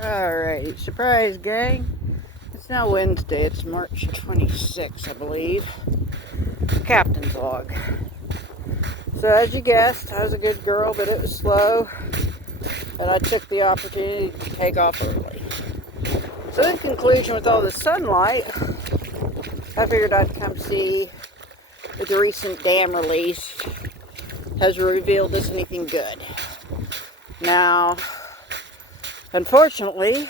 Alright, surprise gang. It's now Wednesday, it's March 26th, I believe. Captain's log. So as you guessed, I was a good girl, but it was slow. And I took the opportunity to take off early. So in conclusion, with all the sunlight, I figured I'd come see if the recent dam release has revealed us anything good. Now, unfortunately,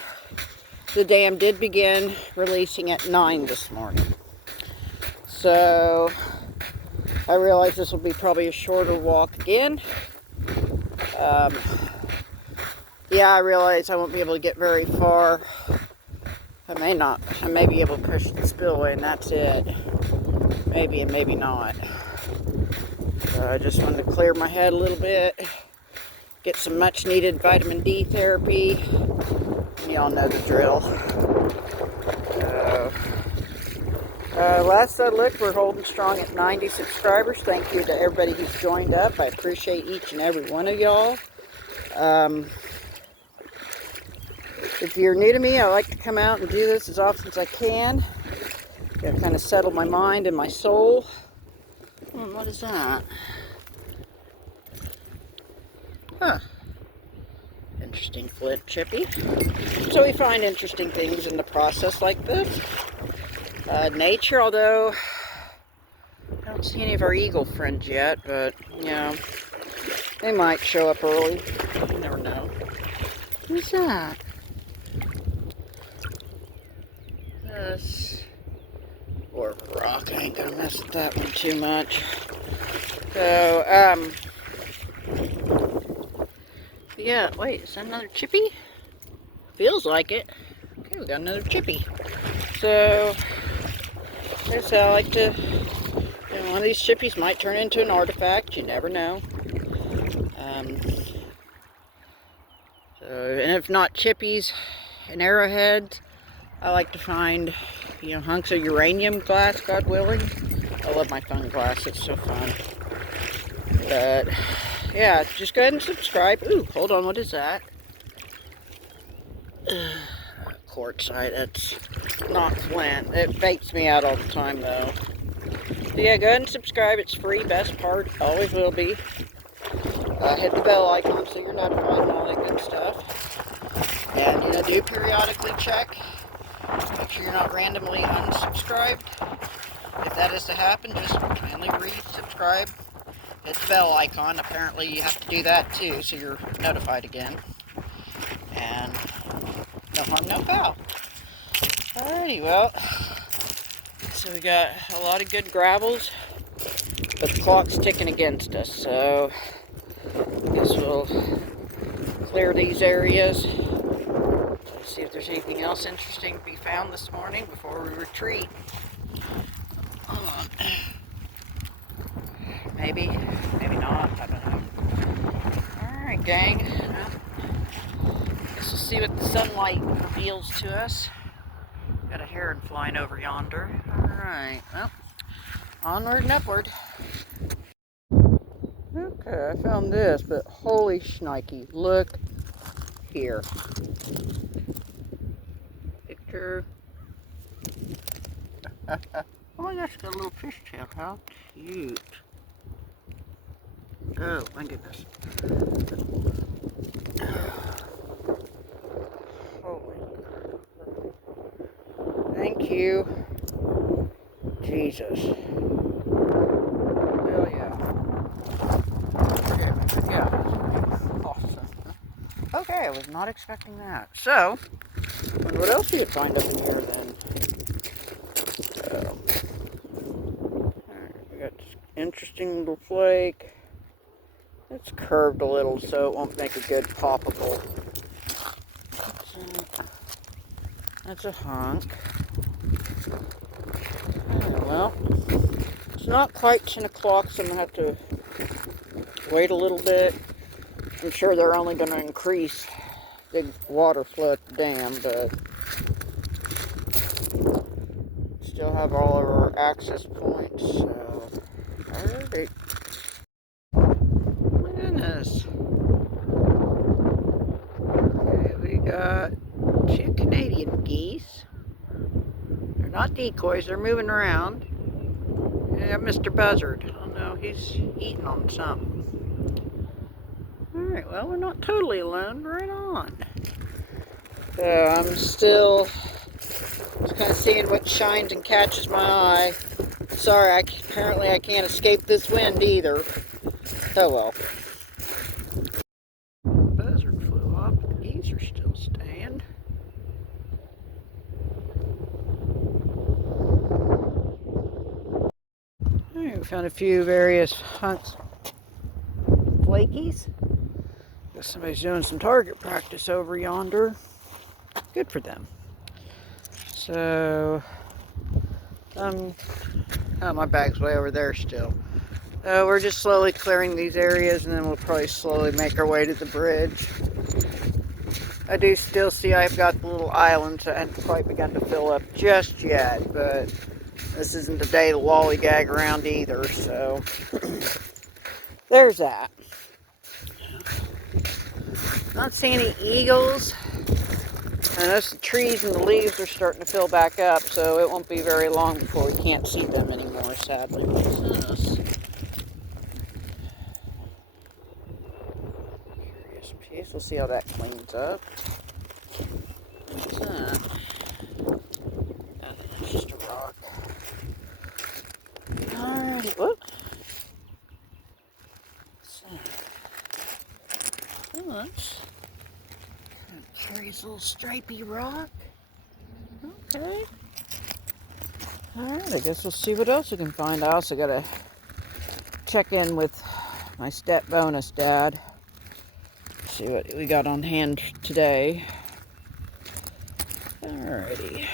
the dam did begin releasing at 9 this morning. So I realize this will be probably a shorter walk again. Yeah, I realize I won't be able to get very far. I may not. I may be able to push the spillway and that's it. Maybe and maybe not. So I just wanted to clear my head a little bit. Get some much needed vitamin D therapy. Y'all know the drill. Last I looked, we're holding strong at 90 subscribers. Thank you to everybody who's joined up. I appreciate each and every one of y'all. If you're new to me, I like to come out and do this as often as I can. Gotta kind of settle my mind and my soul. What is that? Huh. Interesting flint chippy. So we find interesting things in the process like this. Nature, although I don't see any of our eagle friends yet, but you know, they might show up early. You never know. Who's that? This or rock. I ain't gonna mess with that one too much. So, yeah, wait, is that another chippy? Feels like it. Okay, we got another chippy. So, that's how I like to, one of these chippies might turn into an artifact, you never know. And if not chippies and arrowheads, I like to find, hunks of uranium glass, God willing. I love my fun glass, it's so fun. But, yeah, just go ahead and subscribe. Ooh, hold on, what is that? Quartzite, that's not flint. It fakes me out all the time, though. So, yeah, go ahead and subscribe. It's free, best part, always will be. Hit the bell icon so you're notified and all that good stuff. And, do periodically check. Make sure you're not randomly unsubscribed. If that is to happen, just kindly resubscribe. Hit the bell icon. Apparently you have to do that too, so you're notified again. And no harm, no foul. Alrighty, well, so we got a lot of good gravels, but the clock's ticking against us, so I guess we'll clear these areas. Let's see if there's anything else interesting to be found this morning before we retreat. Hold on. Maybe, maybe not, I don't know. Alright, gang. Well, guess we'll see what the sunlight reveals to us. Got a heron flying over yonder. Alright, well, onward and upward. Okay, I found this, but holy shnikey, look here. Picture. Oh my gosh, got a little fishtail. How cute. Oh my goodness. Holy. Thank you. Jesus. Hell yeah. Yeah. Awesome. Okay, I was not expecting that. So, what else do you find up in here then? We got this interesting little flake. It's curved a little, so it won't make a good poppable. That's a hunk. Oh, well, it's not quite 10 o'clock, so I'm going to have to wait a little bit. I'm sure they're only going to increase the water flow at the dam, but still have all of our access points, so alright. Goodness. Okay, we got 2 Canadian geese. They're not decoys, they're moving around. Yeah, Mr. Buzzard. Oh no, he's eating on something. Alright, well, we're not totally alone. Right on. So I'm still just kind of seeing what shines and catches my eye. Sorry, apparently I can't escape this wind either. Oh well. Buzzard flew off, but the geese are still staying. Alright, we found a few various hunks. Flakies. Guess somebody's doing some target practice over yonder. Good for them. So, oh, my bag's way over there still. We're just slowly clearing these areas, and then we'll probably slowly make our way to the bridge. I do still see I've got the little islands that haven't quite begun to fill up just yet, but this isn't the day to lollygag around either, so there's that. Not seeing any eagles. I notice the trees and the leaves are starting to fill back up, so it won't be very long before we can't see them anymore, sadly. What's this? Curious piece. We'll see how that cleans up. What's that? Oh, that's just a rock. Alright, whoop. What's that? Oh, that's... Carries a little stripy rock. Okay. Alright, I guess we'll see what else we can find. I also gotta check in with my step bonus dad. See what we got on hand today. Alrighty.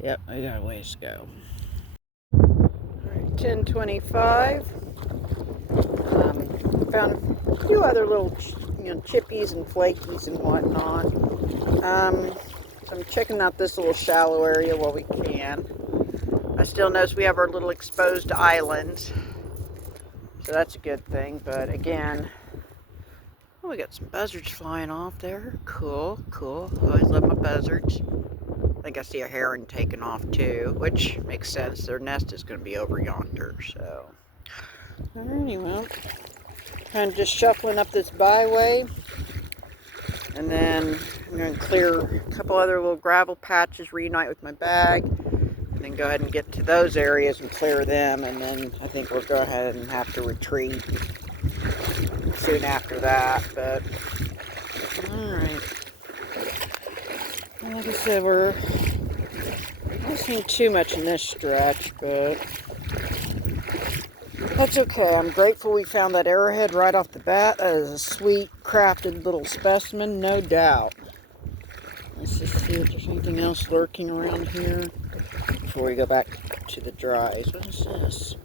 Yep, I got a ways to go. Alright, 10:25. Found a few other little, chippies and flakies and whatnot. So I'm checking out this little shallow area while we can. I still notice we have our little exposed islands, so that's a good thing. But again, oh, we got some buzzards flying off there. Cool, cool. Always love my buzzards. I think I see a heron taking off too, which makes sense. Their nest is going to be over yonder, so. Alrighty, well. Kind of just shuffling up this byway, and then I'm going to clear a couple other little gravel patches, reunite with my bag, and then go ahead and get to those areas and clear them, and then I think we'll go ahead and have to retreat soon after that. But alright, well, like I said, we're not seeing too much in this stretch, but that's okay. I'm grateful we found that arrowhead right off the bat. That is a sweet, crafted little specimen, no doubt. Let's just see if there's anything else lurking around here before we go back to the dries. What is this?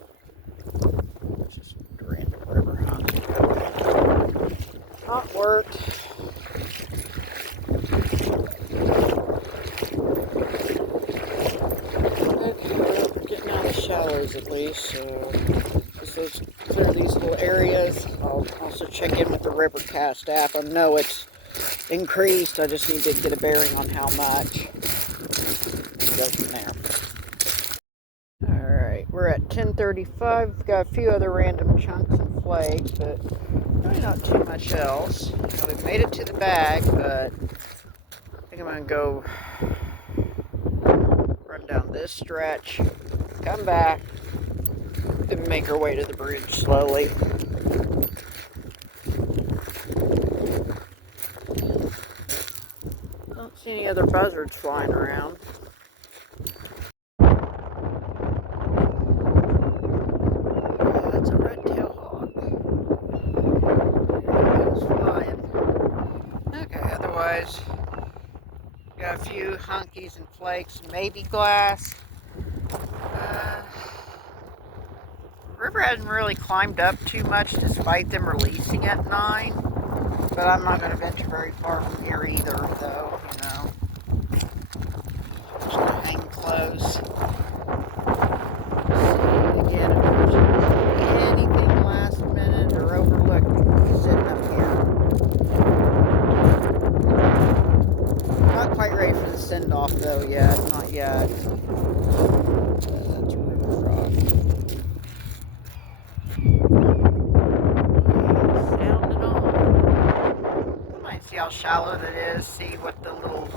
It's just a random river hunk. Not worked. Okay, we're getting out of the shallows at least, so let's clear these little areas. I'll also check in with the Rivercast app. I know it's increased. I just need to get a bearing on how much. And go from there. Alright, we're at 10:35. We've got a few other random chunks and flakes, but really not too much else. Now, we've made it to the bag, but I think I'm going to go run down this stretch, come back, and make our way to the bridge slowly. Don't see any other buzzards flying around. Yeah, that's a red-tailed hawk. There he goes flying. Okay, otherwise, got a few hunkies and flakes, maybe glass. River hasn't really climbed up too much despite them releasing at 9, but I'm not going to venture very far from here either, though, Just going to hang close. See, again, if there's anything last minute or overlooked, sitting up here. off though yet, not yet. That's really rough. Sounding off. Might see how shallow that is, see what the little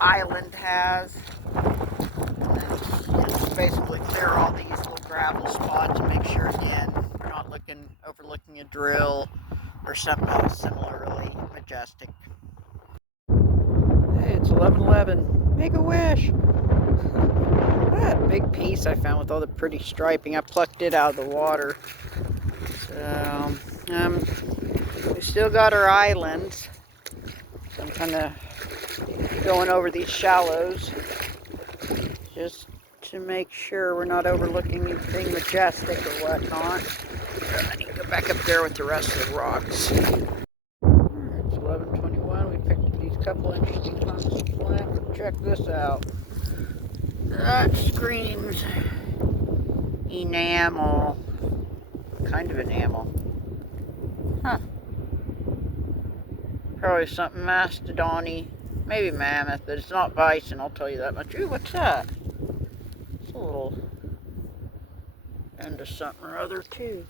island has. And then just basically clear all these little gravel spots and make sure again we're not overlooking a drill or something else similarly majestic. Hey, it's 11:11. Make a wish. That big piece I found with all the pretty striping, I plucked it out of the water. So, we still got our islands. So I'm kind of going over these shallows just to make sure we're not overlooking anything majestic or whatnot. So I need to go back up there with the rest of the rocks. It's 11:21. We picked up these couple interesting hunks of flint. Check this out. That screams enamel. Kind of enamel. Huh. Probably something mastodon-y. Maybe mammoth, but it's not bison, I'll tell you that much. Ooh, what's that? It's a little end of something or other, too.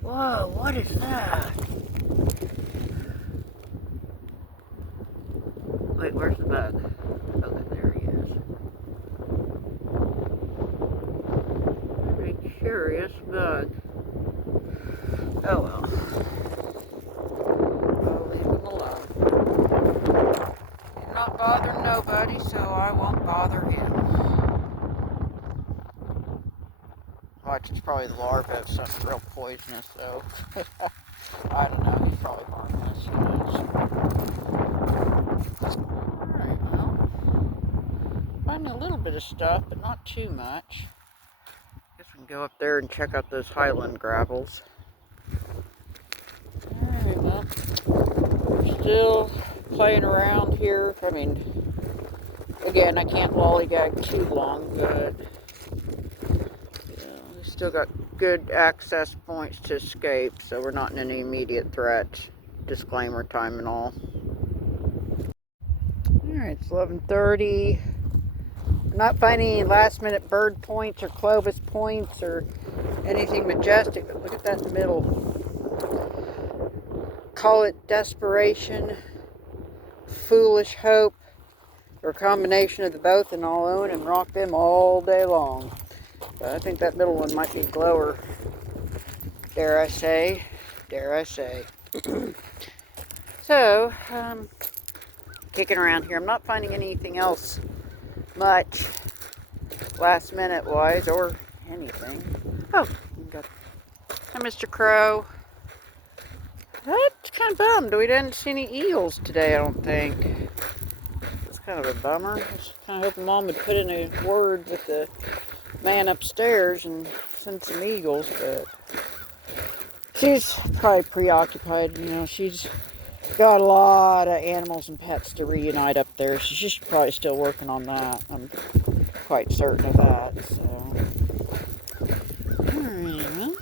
Whoa, what is that? Wait, where's the bug? Okay, there he is. Very curious bug. Oh well. I'll leave him alone. He's not bothering nobody, so I won't bother him. Watch, it's probably the larva of something real poisonous, though. I don't know, he's probably harmless. Who knows? Alright, well. Finding a little bit of stuff, but not too much. Guess we can go up there and check out those highland gravels. Alright, well. We're still playing around here. I mean, again, I can't lollygag too long, but we still got good access points to escape, so we're not in any immediate threat. Disclaimer time and all. Alright, it's 11:30. I'm not finding any last minute bird points or Clovis points or anything majestic, but look at that in the middle. Call it desperation, foolish hope, or a combination of the both, and I'll own and rock them all day long. But I think that middle one might be glower. Dare I say. Dare I say. So, kicking around here. I'm not finding anything else much last minute wise or anything. Oh, hi, Mr. Crow. That's kind of bummed. We didn't see any eagles today, I don't think. It's kind of a bummer. I was kind of hoping Mom would put in a word with the man upstairs and send some eagles, but she's probably preoccupied. You know, she's got a lot of animals and pets to reunite up there, so she's probably still working on that. I'm quite certain of that, so. Alright,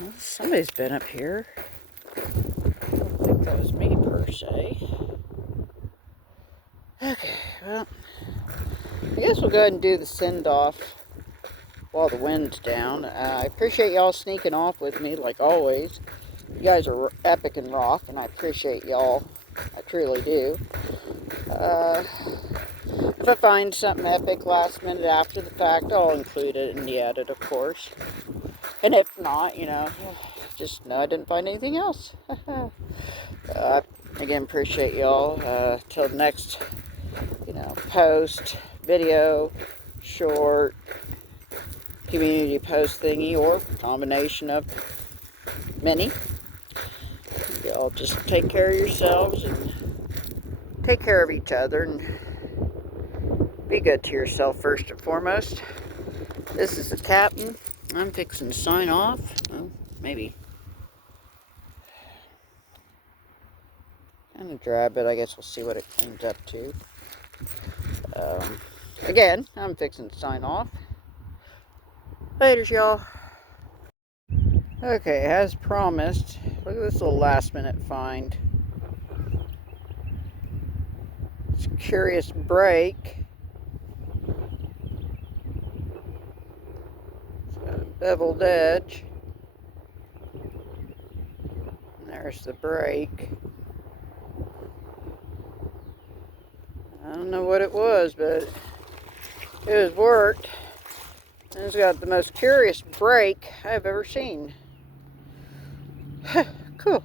well, somebody's been up here. I don't think that was me, per se. Okay, well, I guess we'll go ahead and do the send-off while the wind's down. I appreciate y'all sneaking off with me, like always. You guys are epic and rock, and I appreciate y'all. I truly do. If I find something epic last minute after the fact, I'll include it in the edit, of course. And if not, you know, just know I didn't find anything else. Again, appreciate y'all. Till next, you know, post, video, short, community post thingy, or combination of many. Y'all just take care of yourselves and take care of each other and be good to yourself first and foremost. This is the captain. I'm fixing to sign off. Well, maybe. Kind of dry, but I guess we'll see what it cleans up to. Again, I'm fixing to sign off. Laters, y'all. Okay, as promised, look at this little last minute find. It's a curious brake. It's got a beveled edge. And there's the brake. I don't know what it was, but it has worked. And it's got the most curious brake I've ever seen. Cool.